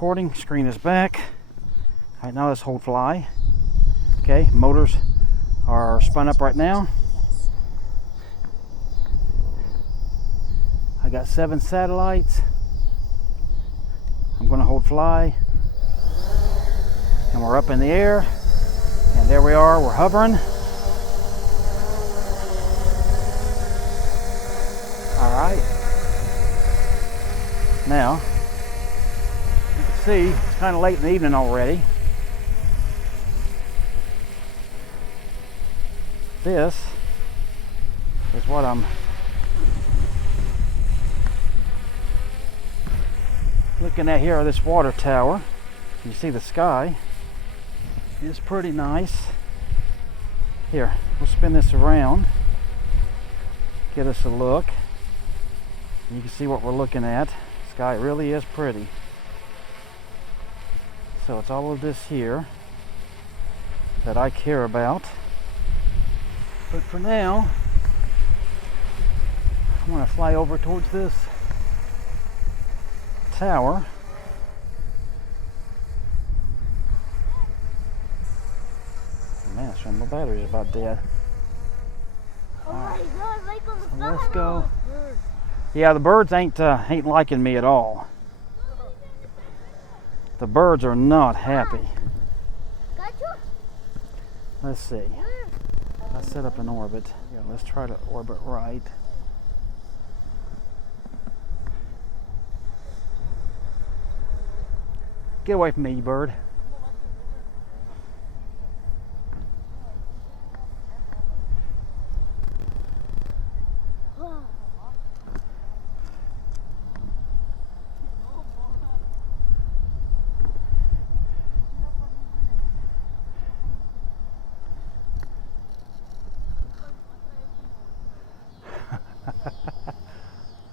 recording. Screen is back. Alright, now let's hold fly. Okay, motors are spun up right now. I got 7 satellites. I'm going to hold fly. And we're up in the air. And there we are, we're hovering. Alright. Now, you can see it's kind of late in the evening already. This is what I'm looking at here, this water tower. You see the sky. It's pretty nice. Here, we'll spin this around. Get us a look. You can see what we're looking at. The sky really is pretty. So it's all of this here that I care about. But for now, I want to fly over towards this tower. Man, some of my battery's about dead. Alright, so let's go. Yeah, the birds ain't liking me at all. The birds are not happy. Let's see. Let's set up an orbit. Yeah, let's try to orbit right. Get away from me, you bird.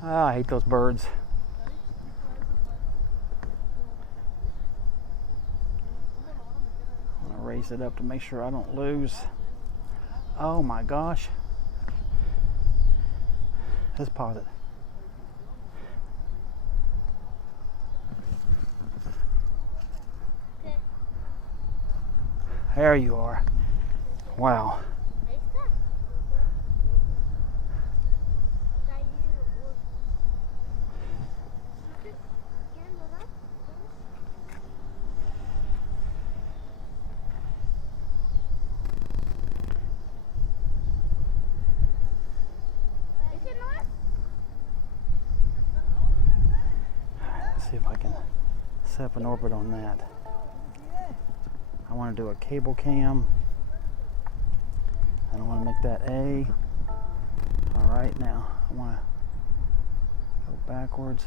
I hate those birds. I'm gonna raise it up to make sure I don't lose. Oh my gosh. Let's pause it. There you are. Wow. See if I can set up an orbit on that. I want to do a cable cam. I want to make that A. Alright, now I want to go backwards.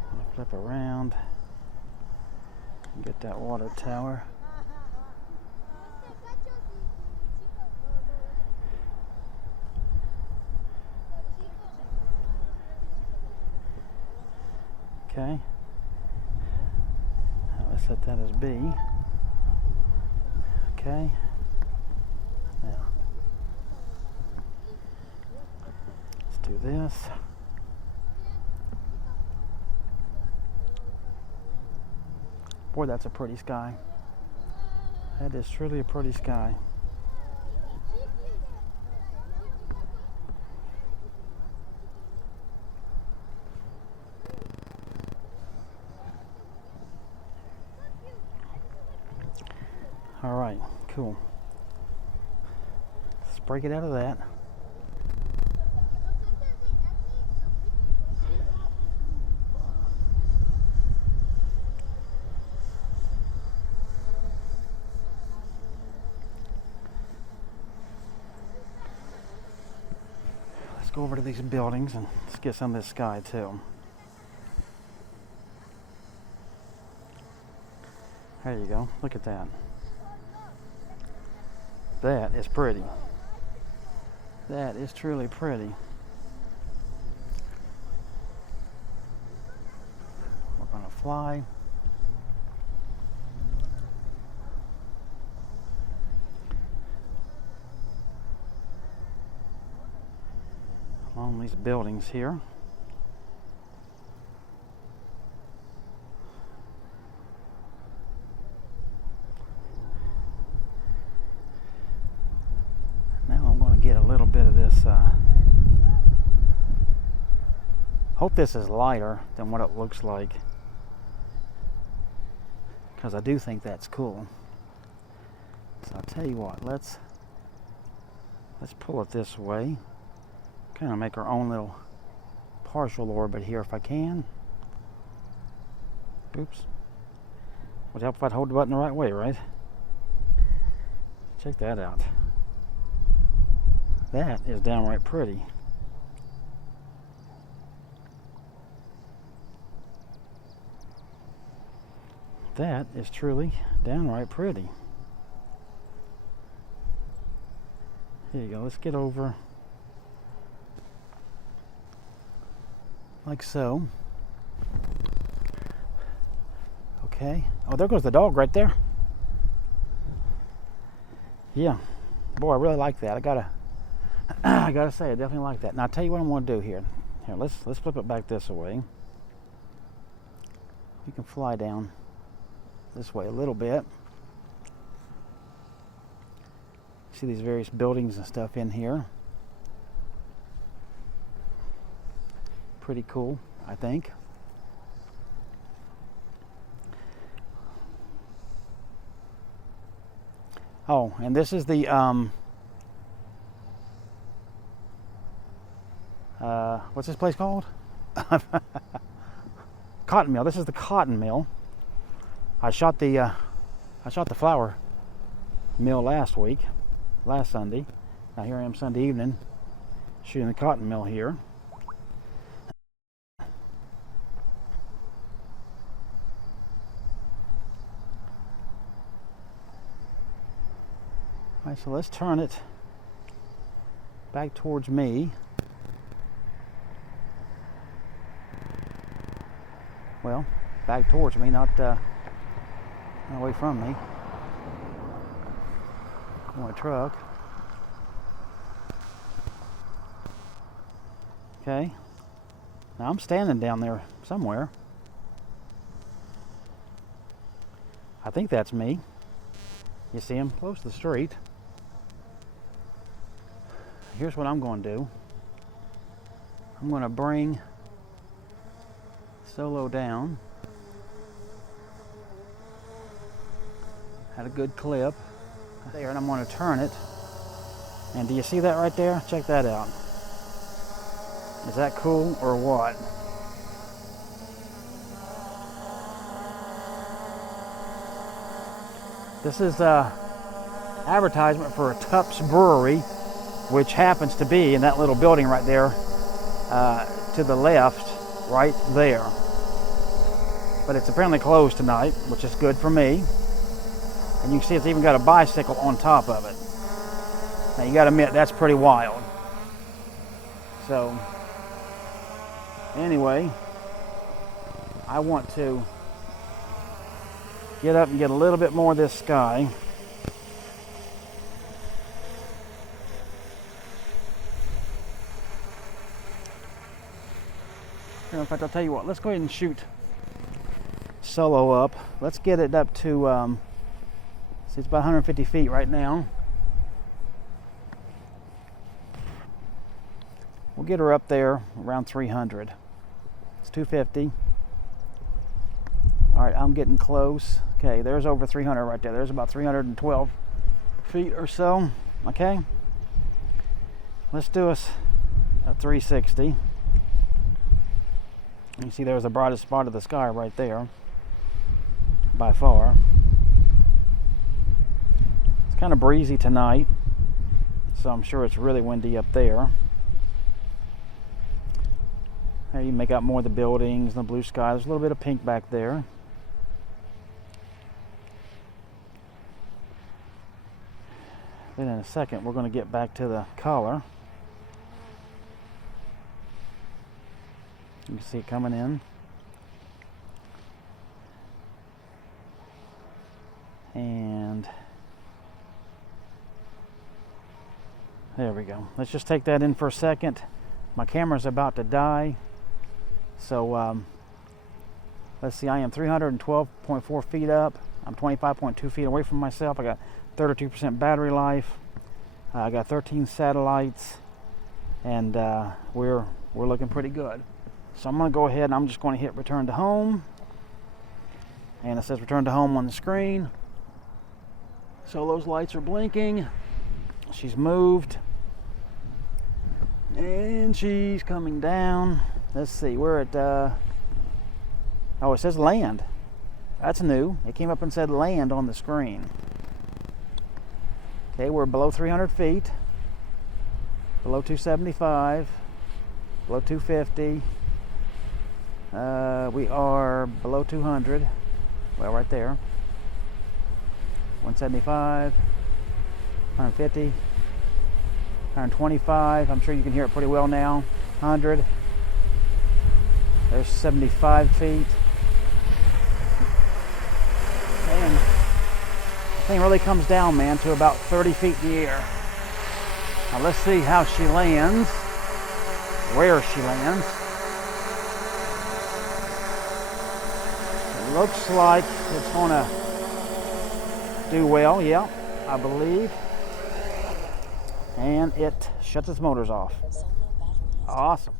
I want to flip around and get that water tower. Okay. Now let's set that as B. Okay. Now let's do this. Boy, that's a pretty sky. That is truly a pretty sky. All right, cool. Let's break it out of that. Let's go over to these buildings and let's get some of this sky too. There you go. Look at that. That is pretty. That is truly pretty. We're going to fly. Along these buildings here. hope this is lighter than what it looks like, because I do think that's cool. So I'll tell you what, let's pull it this way, kind of make our own little partial orbit here if I can. Oops. Would help if I'd hold the button the right way, right? Check that out. That is downright pretty. That is truly downright pretty. Here you go. Let's get over like so. Okay. Oh, there goes the dog right there. Yeah. Boy, I really like that. I gotta say, I definitely like that. Now I'll tell you what I'm gonna do here. Here, let's flip it back this way. You can fly down this way a little bit. See these various buildings and stuff in here. Pretty cool, I think. Oh, and this is the what's this place called? Cotton mill. This is the cotton mill. I shot the flour mill last Sunday. Now here I am Sunday evening shooting the cotton mill here. All right, so let's turn it back towards me. Well, back towards me, not away from me. My truck. Okay. Now I'm standing down there somewhere. I think that's me. You see him close to the street. Here's what I'm going to do. I'm going to bring Solo down at a good clip there, and I'm going to turn it. And do you see that right there? Check that out. Is that cool or what? This is an advertisement for a Tupps Brewery, which happens to be in that little building right there to the left, right there. But it's apparently closed tonight, which is good for me. And you can see it's even got a bicycle on top of it. Now you gotta admit, that's pretty wild. So, anyway, I want to get up and get a little bit more of this sky. In fact, I'll tell you what, let's go ahead and shoot Solo up. Let's get it up to, see, it's about 150 feet right now. We'll get her up there around 300. It's 250. All right, I'm getting close. Okay, there's over 300 right there. There's about 312 feet or so. Okay, let's do a 360. You see there's the brightest spot of the sky right there, by far. It's kind of breezy tonight, so I'm sure it's really windy up there. There you make out more of the buildings and the blue sky. There's a little bit of pink back there. Then in a second we're going to get back to the color. You can see it coming in. And there we go. Let's just take that in for a second. My camera's about to die. So let's see, I am 312.4 feet up. I'm 25.2 feet away from myself. I got 32% battery life. I got 13 satellites. and we're looking pretty good. So I'm going to go ahead and I'm just going to hit return to home, and it says return to home on the screen. So those lights are blinking. She's moved, and she's coming down. Let's see, we're at oh, it says land. That's new. It came up and said land on the screen. Okay, we're below 300 feet, below 275, below 250. We are below 200. Well, right there. 175, 150, 125. I'm sure you can hear it pretty well now. 100. There's 75 feet. Man, the thing really comes down, man, to about 30 feet in the air. Now let's see how she lands, where she lands. It looks like it's going to do well, yeah, I believe. And it shuts its motors off. Awesome.